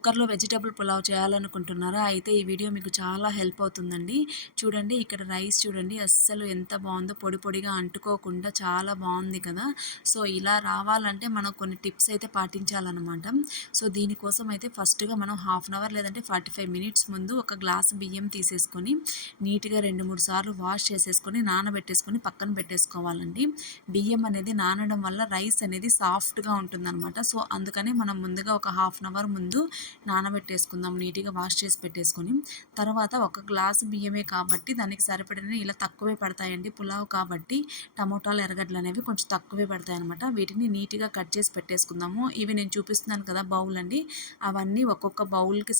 కుక్కర్‌లో వెజిటబుల్ పులావ్ చేయాలనుకుంటున్నారా? అయితే ఈ వీడియో మీకు చాలా హెల్ప్ అవుతుందండి. చూడండి ఇక్కడ రైస్ చూడండి అస్సలు ఎంత బావుందో పొడి పొడిగా అంటుకోకుండా చాలా బావుంది కదా! సో, ఇలా రావాలంటే మనం కొన్ని టిప్స్ అయితే పాటించాలనమాట. సో, దీనికోసం అయితే ఫస్ట్‌గా మనం హాఫ్ అన్ అవర్ లేదంటే 45 మినిట్స్ ముందు ఒక గ్లాస్ బియ్యం తీసేసుకొని నీట్‌గా 2, 3 సార్లు వాష్ చేసేసుకొని నానబెట్టేసుకొని పక్కన పెట్టేసుకోవాలండి. బియ్యం అనేది నానడం వల్ల రైస్ అనేది సాఫ్ట్‌గా ఉంటుందనమాట. సో, అందుకని మనం ముందుగా ఒక హాఫ్ అన్ అవర్ ముందు నానబెట్టేసుకుందాం. నీట్‌గా వాష్ చేసి పెట్టేసుకొని, తర్వాత ఒక గ్లాసు బియ్యమే కాబట్టి దానికి సరిపడినన్ని ఇలా తక్కువే పడతాయండి. పులావ్ కాబట్టి టమోటాలు, ఎర్రగడ్డలనేవి కొంచెం తక్కువే పడతాయనమాట. వీటిని నీట్‌గా కట్ చేసి పెట్టేసుకుందాము. ఇవి నేను చూపిస్తున్నాను కదా బౌల్ అండి. అవన్నీ ఒక్కొక్క బౌల్‌కి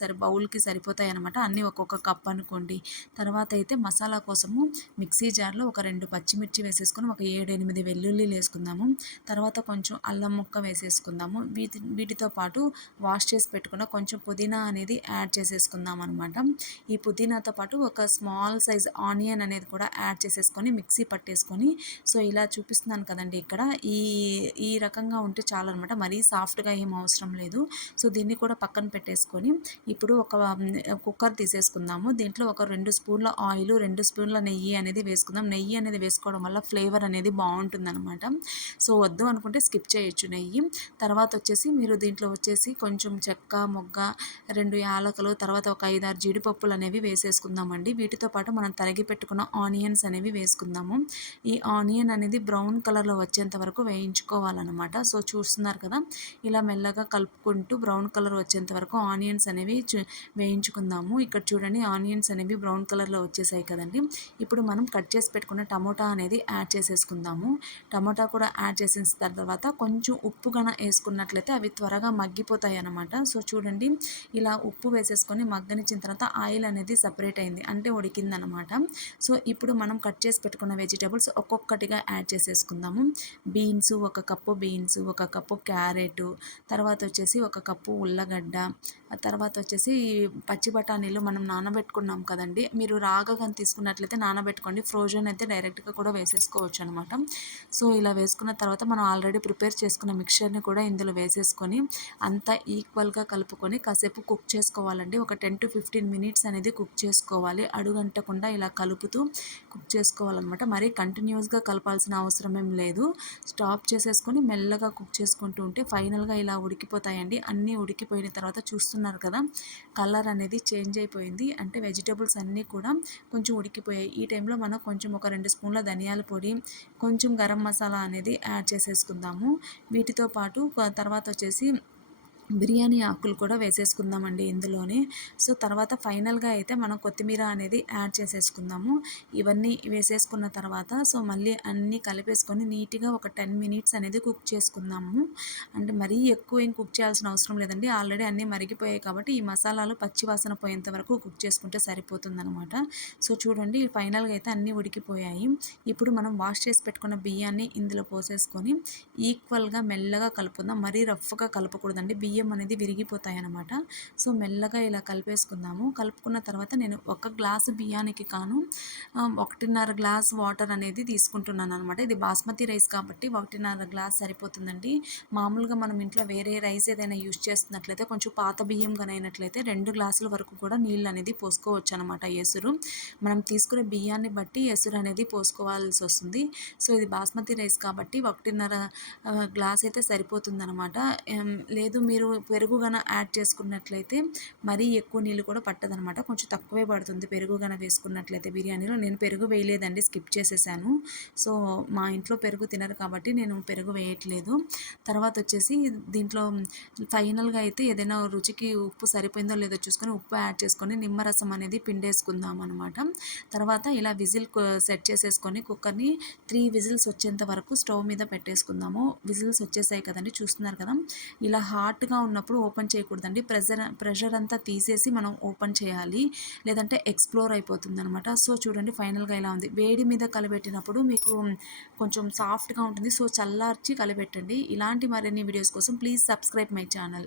సరిపోతాయనమాట. అన్నీ ఒక్కొక్క కప్ అనుకోండి. తర్వాత అయితే మసాలా కోసము మిక్సీ జార్‌లో ఒక 2 పచ్చిమిర్చి వేసేసుకొని, ఒక 7, 8 వెల్లుల్లిలేసుకుందాము. తర్వాత కొంచెం అల్లం ముక్క వేసేసుకుందాము. వీటితో పాటు వాష్ చేసి పెట్టుకున్న కొంచెం పుదీనా అనేది యాడ్ చేసేసుకుందాం అనమాట. ఈ పుదీనాతో పాటు ఒక స్మాల్ సైజ్ ఆనియన్ అనేది కూడా యాడ్ చేసేసుకొని మిక్సీ పట్టేసుకొని, సో ఇలా చూపిస్తున్నాను కదండి ఇక్కడ ఈ ఈ రకంగా ఉంటే చాలనమాట. మరీ సాఫ్ట్‌గా ఏం అవసరం లేదు. సో దీన్ని కూడా పక్కన పెట్టేసుకొని ఇప్పుడు ఒక కుక్కర్ తీసేసుకుందాము. దీంట్లో ఒక 2 స్పూన్ల ఆయిలు, 2 స్పూన్ల నెయ్యి అనేది వేసుకుందాం. నెయ్యి అనేది వేసుకోవడం వల్ల ఫ్లేవర్ అనేది బావుంటుందనమాట. సో వద్దు అనుకుంటే స్కిప్ చేయొచ్చు నెయ్యి. తర్వాత వచ్చేసి మీరు దీంట్లో వచ్చేసి కొంచెం చెక్క, మొగ్గ, 2 యాలకులు, తర్వాత ఒక 5, 6 జీడిపప్పులు అనేవి వేసేసుకుందామండి. వీటితో పాటు మనం తరిగి పెట్టుకున్న ఆనియన్స్ అనేవి వేసుకుందాము. ఈ ఆనియన్ అనేది బ్రౌన్ కలర్‌లో వచ్చేంత వరకు వేయించుకోవాలనమాట. సో చూస్తున్నారు కదా! ఇలా మెల్లగా కలుపుకుంటూ బ్రౌన్ కలర్ వచ్చేంత వరకు ఆనియన్స్ అనేవి వేయించుకుందాము. ఇక్కడ చూడండి ఆనియన్స్ అనేవి బ్రౌన్ కలర్‌లో వచ్చేసాయి కదండీ! ఇప్పుడు మనం కట్ చేసి పెట్టుకున్న టమోటా అనేది యాడ్ చేసేసుకుందాము. టమోటా కూడా యాడ్ చేసిన తర్వాత కొంచెం ఉప్పు గన ఏసుకున్నట్లయితే అవి త్వరగా మగ్గిపోతాయన్నమాట. సో చూడండి ఇలా ఉప్పు వేసేసుకొని మగ్గనిచ్చిన తర్వాత ఆయిల్ అనేది సపరేట్ అయింది. అంటే ఉడికిందనమాట. సో ఇప్పుడు మనం కట్ చేసి పెట్టుకున్న వెజిటబుల్స్ ఒక్కొక్కటిగా యాడ్ చేసేసుకుందాము. బీన్స్, ఒక కప్పు బీన్స్, ఒక కప్పు క్యారెటు, తర్వాత వచ్చేసి ఒక కప్పు ఉల్లగడ్డ, తర్వాత వచ్చేసి పచ్చి బఠానీలు మనం నానబెట్టుకున్నాం కదండి. మీరు రాగా కానీ తీసుకున్నట్లయితే నానబెట్టుకోండి. ఫ్రోజన్ అయితే డైరెక్ట్‌గా కూడా వేసేసుకోవచ్చు అనమాట. సో ఇలా వేసుకున్న తర్వాత మనం ఆల్రెడీ ప్రిపేర్ చేసుకున్న మిక్చర్ని కూడా ఇందులో వేసేసుకొని అంతా ఈక్వల్గా కలుపుకొని కాసేపు కుక్ చేసుకోవాలండి. ఒక 10-15 మినిట్స్ అనేది కుక్ చేసుకోవాలి. అడుగంటకుండా ఇలా కలుపుతూ కుక్ చేసుకోవాలన్నమాట. మరీ కంటిన్యూస్గా కలపాల్సిన అవసరం ఏం లేదు. స్టాప్ చేసేసుకొని మెల్లగా కుక్ చేసుకుంటూ ఉంటే ఫైనల్గా ఇలా ఉడికిపోతాయండి. అన్నీ ఉడికిపోయిన తర్వాత చూస్తున్నారు కదా కలర్ అనేది చేంజ్ అయిపోయింది. అంటే వెజిటబుల్స్ అన్నీ కూడా కొంచెం ఉడికిపోయాయి. ఈ టైంలో మనం కొంచెం ఒక 2 స్పూన్ల ధనియాల పొడి, కొంచెం గరం మసాలా అనేది యాడ్ చేసేసుకుందాము. వీటితో పాటు తర్వాత వచ్చేసి బిర్యానీ ఆకులు కూడా వేసేసుకుందామండి ఇందులోనే. సో తర్వాత ఫైనల్గా అయితే మనం కొత్తిమీర అనేది యాడ్ చేసేసుకుందాము. ఇవన్నీ వేసేసుకున్న తర్వాత సో మళ్ళీ అన్నీ కలిపేసుకొని నీట్‌గా ఒక 10 మినిట్స్ అనేది కుక్ చేసుకుందాము. అంటే మరీ ఎక్కువ ఏం కుక్ చేయాల్సిన అవసరం లేదండి. ఆల్రెడీ అన్నీ మరిగిపోయాయి కాబట్టి ఈ మసాలాలు పచ్చి వాసన పోయేంత వరకు కుక్ చేసుకుంటే సరిపోతుందనమాట. సో చూడండి ఫైనల్‌గా అయితే అన్నీ ఉడికిపోయాయి. ఇప్పుడు మనం వాష్ చేసి పెట్టుకున్న బియ్యాన్ని ఇందులో పోసేసుకొని ఈక్వల్‌గా మెల్లగా కలుపుకుందాం. మరీ రఫ్‌గా కలపకూడదండి. బియ్యం అనేది విరిగిపోతాయన్నమాట. సో మెల్లగా ఇలా కలిపేసుకుందాము. కలుపుకున్న తర్వాత నేను ఒక గ్లాసు బియ్యానికి కాను 1.5 గ్లాస్ వాటర్ అనేది తీసుకుంటున్నాను అనమాట. ఇది బాస్మతి రైస్ కాబట్టి 1.5 గ్లాస్ సరిపోతుందండి. మామూలుగా మనం ఇంట్లో వేరే రైస్ ఏదైనా యూజ్ చేస్తున్నట్లయితే కొంచెం పాత బియ్యం అయినట్లయితే 2 గ్లాసుల వరకు కూడా నీళ్ళు అనేది పోసుకోవచ్చు అనమాట ఎసురు. మనం తీసుకునే బియ్యాన్ని బట్టి ఎసురు అనేది పోసుకోవాల్సి వస్తుంది. సో ఇది బాస్మతి రైస్ కాబట్టి 1.5 గ్లాస్ అయితే సరిపోతుందనమాట. లేదు మీరు పెరుగు యాడ్ చేసుకున్నట్లయితే మరీ ఎక్కువ నీళ్ళు కూడా పట్టదనమాట. కొంచెం తక్కువే పడుతుంది పెరుగు వేసుకున్నట్లయితే బిర్యానీలో. నేను పెరుగు వేయలేదండి, స్కిప్ చేసేసాను. సో మా ఇంట్లో పెరుగు తినరు కాబట్టి నేను పెరుగు వేయట్లేదు. తర్వాత వచ్చేసి దీంట్లో ఫైనల్గా అయితే ఏదైనా రుచికి ఉప్పు సరిపోయిందో లేదో చూసుకొని ఉప్పు యాడ్ చేసుకొని నిమ్మరసం అనేది పిండేసుకుందాం అనమాట. తర్వాత ఇలా విజిల్ సెట్ చేసేసుకొని కుక్కర్ని 3 విజిల్స్ వచ్చేంత వరకు స్టవ్ మీద పెట్టేసుకుందాము. విజిల్స్ వచ్చేసాయి కదండి, చూస్తున్నారు కదా. ఇలా హాట్‌గా ఉన్నప్పుడు ఓపెన్ చేయకూడదండి. ప్రెషర్ అంతా తీసేసి మనం ఓపెన్ చేయాలి. లేదంటే ఎక్స్‌ప్లోర్ అయిపోతుందనమాట. సో చూడండి ఫైనల్‌గా ఇలా ఉంది. వేడి మీద కలబెట్టినప్పుడు మీకు కొంచెం సాఫ్ట్‌గా ఉంటుంది. సో చల్లార్చి కలబెట్టండి. ఇలాంటి మరిన్ని వీడియోస్ కోసం ప్లీజ్ సబ్స్క్రైబ్ మై ఛానల్.